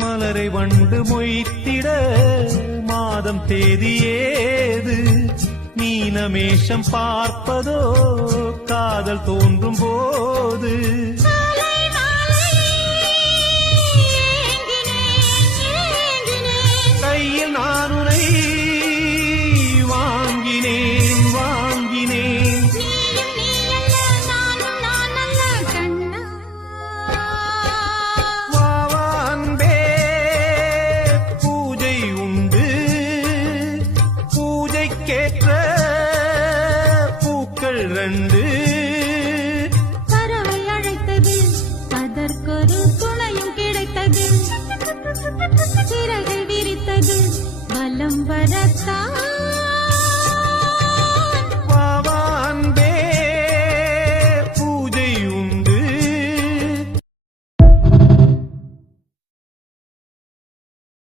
மலரை வண்டு மொய்த்திட மாதம் தேதி ஏது மீனமேஷம் பார்ப்பதோ காதல் தோன்றும் போது கையில் நான் உனை வாங்கினேன் வாங்கினேன் வாவா அன்பே பூஜை உண்டு பூஜைக்கேற்ற பூக்கள் ரெண்டு பறவை அழைத்தது அதற்கொரு துணையும் கிடைத்தது சிறகு விரித்தது வலம் வரத்தான்